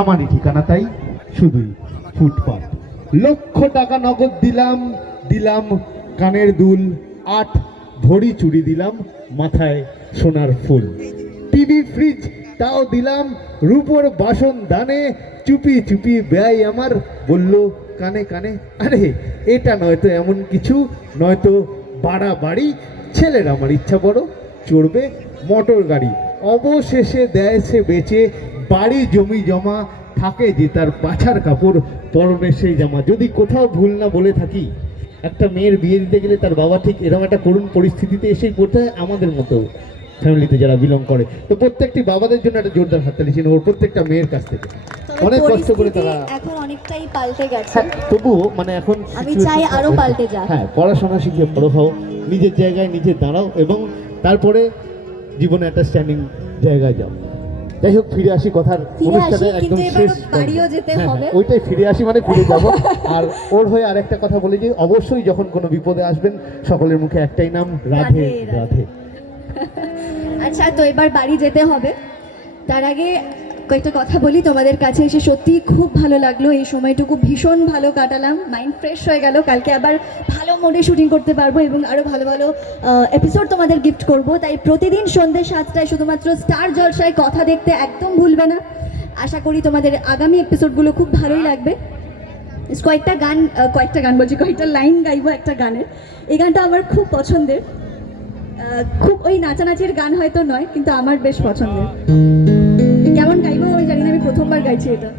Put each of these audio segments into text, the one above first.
আমারই ঠিকানা তাই শুধুই ফুটপাত। লক্ষ টাকা নগদ দিলাম, দিলাম কানের দুল, 8 ভরি চুড়ি দিলাম, মাথায় সোনার ফুল। টিভি ফ্রিজ তাও দিলাম, রূপোর বাসন দানে, চুপি চুপি ব্যয় আমার বলল কানে কানে, আরে এটা নয়তো এমন কিছু, নয়তো বাড়াবাড়ি। ছেলের আমার ইচ্ছা বড়, চড়বে মোটর গাড়ি। অবশেষে দেয় সে বেচে, বাড়ি জমি জমা, থাকে যে তার পাছার কাপড়, পরনে সেই জামা। যদি কোথাও ভুল না বলে থাকি, একটা মেয়ের বিয়ে দিতে গেলে তার বাবা ঠিক এরকম একটা করুণ পরিস্থিতিতে এসেই পড়তে হয় আমাদের মতো ফ্যামিলিতে যারা বিলং করে। তো প্রত্যেকটি বাবাদের জন্য একটা জোরদার হাততালি ছিল ওর প্রত্যেকটা মেয়ের কাছ থেকে। অনেক কষ্ট করে তারা এখন অনেকটাই পাল্টে গেছে। হ্যাঁ, তবুও মানে এখন আমি চাই আরো পাল্টে যাক। হ্যাঁ, পড়াশোনা শিখে বড় হও, নিজের জায়গায় নিজে দাঁড়াও এবং তারপরে জীবনে একটা স্ট্যান্ডিং জায়গায় যাও। যাই হোক, ফিরে আসি কথার অনুষ্ঠানে একদম শেষ। বাড়িও যেতে হবে, ওইটাই ফিরে আসি মানে ফিরে যাব। আর ওর হয়ে আরেকটা কথা বলি যে অবশ্যই যখন কোনো বিপদে আসবেন সকলের মুখে একটাই নাম, রাধে রাধে। আচ্ছা, তো এবার বাড়ি যেতে হবে। তার আগে কয়েকটা কথা বলি তোমাদের কাছে এসে সত্যি খুব ভালো লাগলো। এই সময়টুকু ভীষণ ভালো কাটালাম, মাইন্ড ফ্রেশ হয়ে গেল। কালকে আবার ভালো মোডে শুটিং করতে পারবো এবং আরও ভালো ভালো এপিসোড তোমাদের গিফট করব। তাই প্রতিদিন সন্ধ্যে 7টায় শুধুমাত্র স্টার জলসায় কথা দেখতে একদম ভুলবে না। আশা করি তোমাদের আগামী এপিসোডগুলো খুব ভালোই লাগবে। কয়েকটা লাইন গাইবো একটা গানের। এই গানটা আমার খুব পছন্দের, খুব ওই নাচানাচির গান হয়তো নয়, কিন্তু আমার বেশ পছন্দের। কেমন গাইবো আমি জানি না, আমি প্রথমবার গাইছি এটা।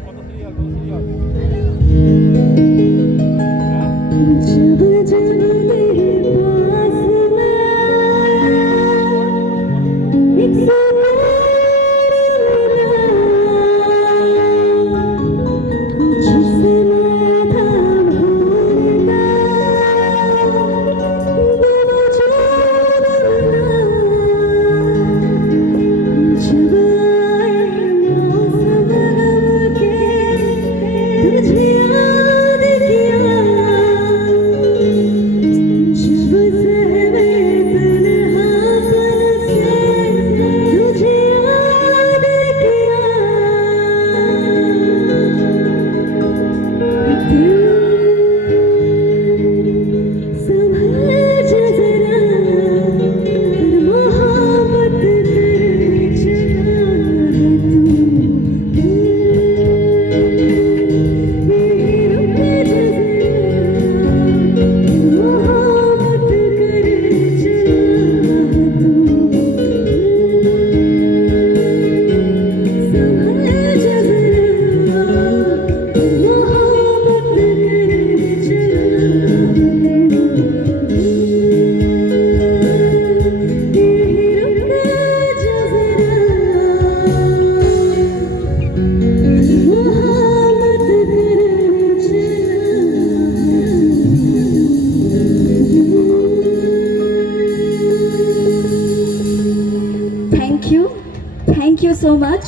Thank you so much.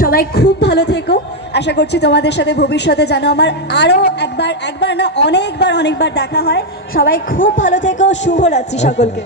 সবাই খুব ভালো থেকো। আশা করছি তোমাদের সাথে ভবিষ্যতে যেন আমার আরও একবার না অনেকবার দেখা হয়। সবাই খুব ভালো থেকো। শুভরাত্রি সকলকে।